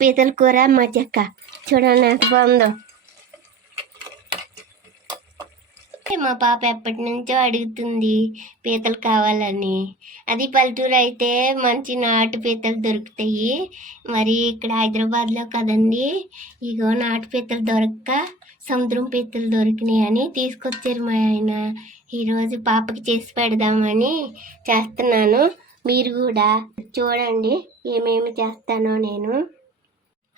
పీతల కూర మజ్జక్క. చూడండి ఎంత బాగుందో. మా పాప ఎప్పటి నుంచో అడుగుతుంది పీతలు కావాలని. అది పల్లెటూరు అయితే మంచి నాటు పీతలు దొరుకుతాయి. మరి ఇక్కడ హైదరాబాద్లో కదండి, ఇగో నాటు పీతలు దొరక్క సముద్రం పీతలు దొరికినాయి అని తీసుకొచ్చారు మా ఆయన. ఈరోజు పాపకి చేసి పెడదామని చేస్తున్నాను. మీరు కూడా చూడండి ఏమేమి చేస్తానో నేను.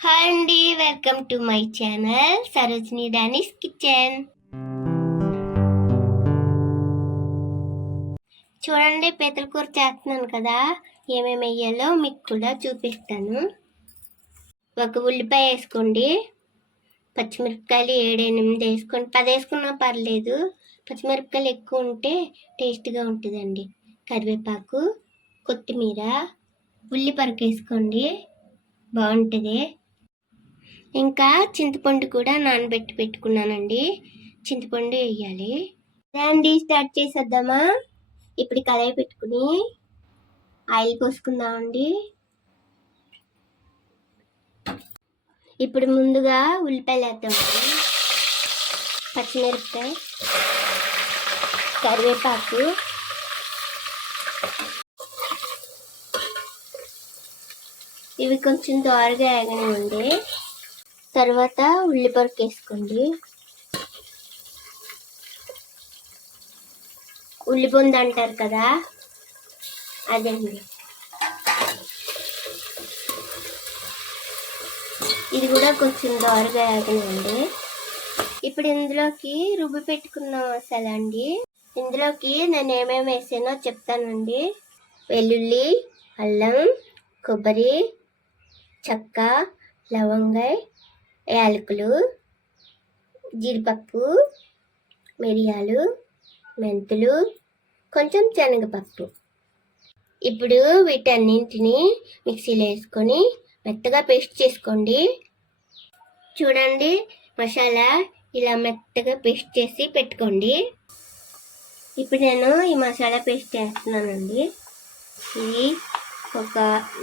హాయ్ అండి, welcome to my channel Sarojini Dani's kitchen. చూడండి పీతల కూర చేస్తున్నాను కదా, ఏమేమి వేయాలో మీకు కూడా చూపిస్తాను. ఒక ఉల్లిపాయ వేసుకోండి, పచ్చిమిరపకాయలు 7-8 వేసుకోండి. 10 వేసుకున్నా పర్లేదు, పచ్చిమిరపకాయలు ఎక్కువ ఉంటే టేస్ట్గా ఉంటుందండి. కరివేపాకు, కొత్తిమీర, ఉల్లిపరకు వేసుకోండి, బాగుంటుంది. ఇంకా చింతపండు కూడా నానబెట్టి పెట్టుకున్నానండి, చింతపండు వేయాలి. రండి స్టార్ట్ చేసేద్దామా. ఇప్పుడు కడాయి పెట్టుకుని ఆయిల్ పోసుకుందామండి. ఇప్పుడు ముందుగా ఉల్లిపాయలు వేద్దామండి, పచ్చిమిరపకాయ, కరివేపాకు, ఇవి కొంచెం దోరగా వేగనివ్వండి. తర్వాత ఉల్లిపరకు వేసుకోండి. ఉల్లిపొంది అంటారు కదా, అదండి. ఇది కూడా కొంచెం దోరగా వేగనివ్వండి. ఇప్పుడు ఇందులోకి రుబ్బి పెట్టుకున్న మసాలా అండి. ఇందులోకి నేను ఏమేమి వేసానో చెప్తానండి. వెల్లుల్లి, అల్లం, కొబ్బరి, చెక్క, లవంగాయ, యాలకులు, జీడిపప్పు, మిరియాలు, మెంతులు, కొంచెం శనగపప్పు. ఇప్పుడు వీటన్నింటినీ మిక్సీలో వేసుకొని మెత్తగా పేస్ట్ చేసుకోండి. చూడండి మసాలా ఇలా మెత్తగా పేస్ట్ చేసి పెట్టుకోండి. ఇప్పుడు నేను ఈ మసాలా పేస్ట్ చేస్తున్నానండి. ఇది ఒక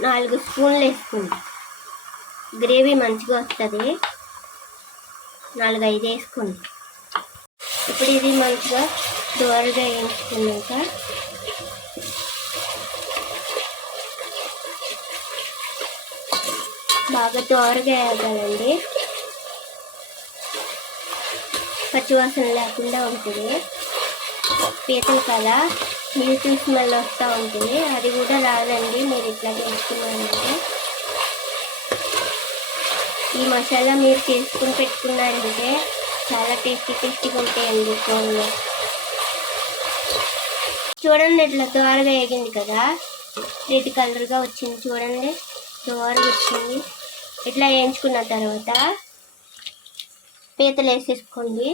4 స్పూన్లు వేసుకోండి, గ్రేవీ మంచిగా వస్తుంది. 4-5 వేసుకోండి. ఇప్పుడు ఇది మంచిగా దోరగా వేయించుకున్నాక బాగా దోరగా వేయాలండి, పచ్చివాసన లేకుండా ఉంటుంది. పీతలు కదా నీటి స్మెల్ వస్తూ ఉంటుంది, అది కూడా రాదండి మీరు ఇట్లా వేసుకున్నారంటే. ఈ మసాలా మీరు చేసుకుని పెట్టుకున్నారంటే చాలా టేస్టీగా ఉంటాయండి కూరలో. చూడండి ఇట్లా దోరగా వేగింది కదా, రెడ్ కలర్గా వచ్చింది. చూడండి దోరగా వచ్చింది. ఇట్లా వేయించుకున్న తర్వాత పీతలు వేసేసుకోండి.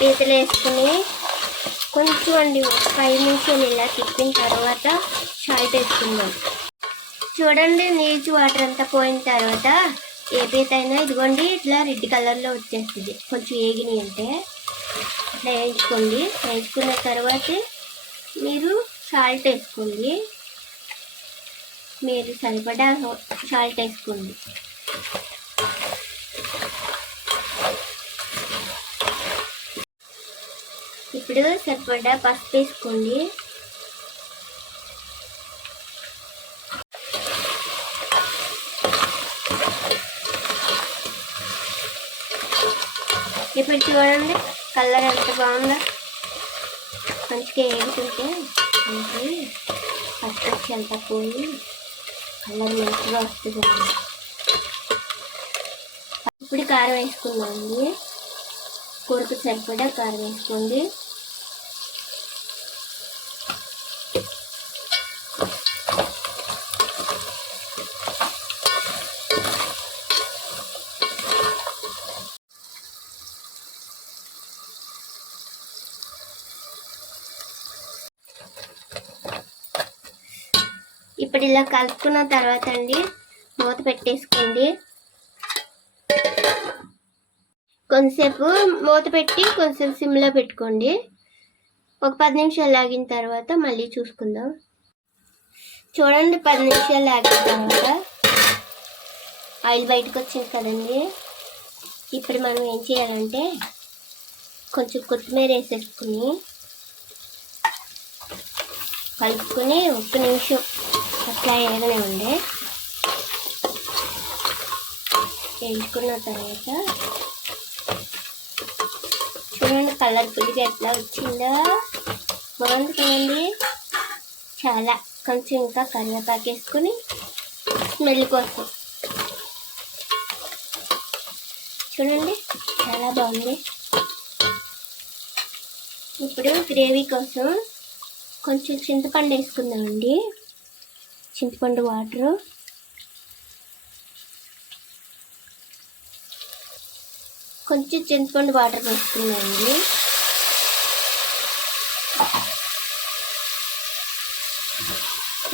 పీతలు వేసుకుని కొంచెం అండి 5 నిమిషాలు ఇలా తిప్పిన తర్వాత సాల్ట్ వేసుకుందాం. చూడండి నీచు వాటర్ అంతా పోయిన తర్వాత ఏ పీత అయినా ఇదిగోండి ఇట్లా రెడ్ కలర్లో వచ్చేస్తుంది. కొంచెం వేగిని అంటే ఇట్లా వేయించుకోండి. వేయించుకున్న తర్వాత మీరు సాల్ట్ వేసుకోండి, మీరు సరిపడా సాల్ట్ వేసుకోండి. ఇప్పుడు సరిపడా పసుపు వేసుకోండి. ఇప్పుడు చూడండి కలర్ ఎంత బాగుందో, మంచిగా వేగుతుంటే మనకి పచ్చి అంతా పోయి కలర్ మంచిగా వస్తుంది. ఇప్పుడు కారం వేసుకుందామండి. కూరకు సరిపడా కారం వేసుకోండి. ఇప్పుడు ఇలా కలుపుకున్న తర్వాత అండి మూత పెట్టేసుకోండి. కొంతసేపు మూత పెట్టి కొంచెం సిమ్లో పెట్టుకోండి. ఒక 10 నిమిషాలు ఆగిన తర్వాత మళ్ళీ చూసుకుందాం. చూడండి, 10 నిమిషాలు ఆగిన తర్వాత ఆయిల్ బయటకు వచ్చింది కదండి. ఇప్పుడు మనం ఏం చేయాలంటే కొంచెం కొత్తిమీర వేసేసుకుని కలుపుకొని 1 నిమిషం అట్లా వేగనివ్వండి. వేయించుకున్న తర్వాత చూడండి కలర్ఫుల్గా ఎట్లా వచ్చిందో, బాగుంది కదండి. చాలా కొంచెం ఇంకా కరివేపాకు వేసుకొని స్మెల్ కోసం చూడండి చాలా బాగుంది. ఇప్పుడు గ్రేవీ కోసం కొంచెం చింతపండు వేసుకుందామండి. చింతపండు వాటరు కొంచెం చింతపండు వాటర్ వేసుకుందామండి.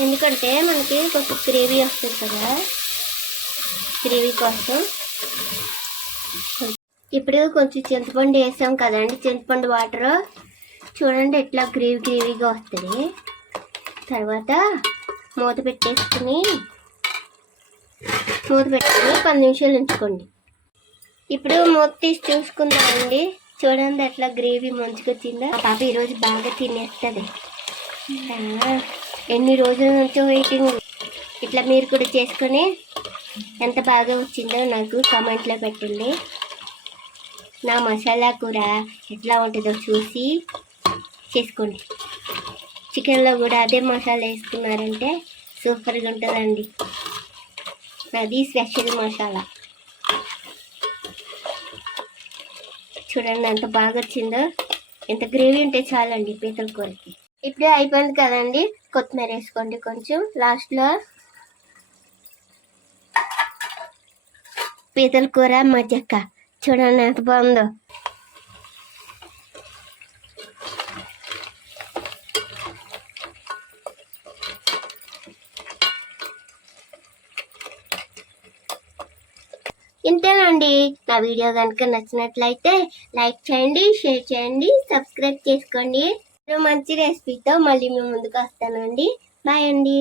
ఎందుకంటే మనకి కొంచెం గ్రేవీ వస్తుంది కదా, గ్రేవీ కోసం. ఇప్పుడు కొంచెం చింతపండు వేసాం కదండి, చింతపండు వాటర్ చూడండి ఎట్లా గ్రేవీగా వస్తుంది. తర్వాత మూత పెట్టుకుని 10 నిమిషాలు ఉంచుకోండి. ఇప్పుడు మూత తీసి చూసుకుందామండి. చూడండి అట్లా గ్రేవీ మంచిగా వచ్చిందా. ఆ పాప ఈరోజు బాగా తినేస్తుంది. ఎన్ని రోజుల నుంచో వెయిటింగ్. ఇట్లా మీరు కూడా చేసుకొని ఎంత బాగా వచ్చిందో నాకు కామెంట్లో పెట్టండి. నా మసాలా కూర ఎట్లా ఉంటుందో చూసి చేసుకోండి. చికెన్లో కూడా అదే మసాలా వేసుకున్నారంటే సూపర్గా ఉంటుందండి. అది స్పెషల్ మసాలా. చూడండి ఎంత బాగా వచ్చిందో. ఎంత గ్రేవీ ఉంటే చాలండి పీతల కూరకి. ఇప్పుడే అయిపోయింది కదండి, కొత్తిమీర వేసుకోండి కొంచెం లాస్ట్లో. పీతల కూర మజ్జక్క చూడండి ఎంత బాగుందో. ఇంతేనండి. నా వీడియో కనుక నచ్చినట్లయితే లైక్ చేయండి, షేర్ చేయండి, సబ్స్క్రైబ్ చేసుకోండి. మంచి రెసిపీతో మళ్ళీ మేము ముందుకు వస్తానండి. బాయ్ అండి.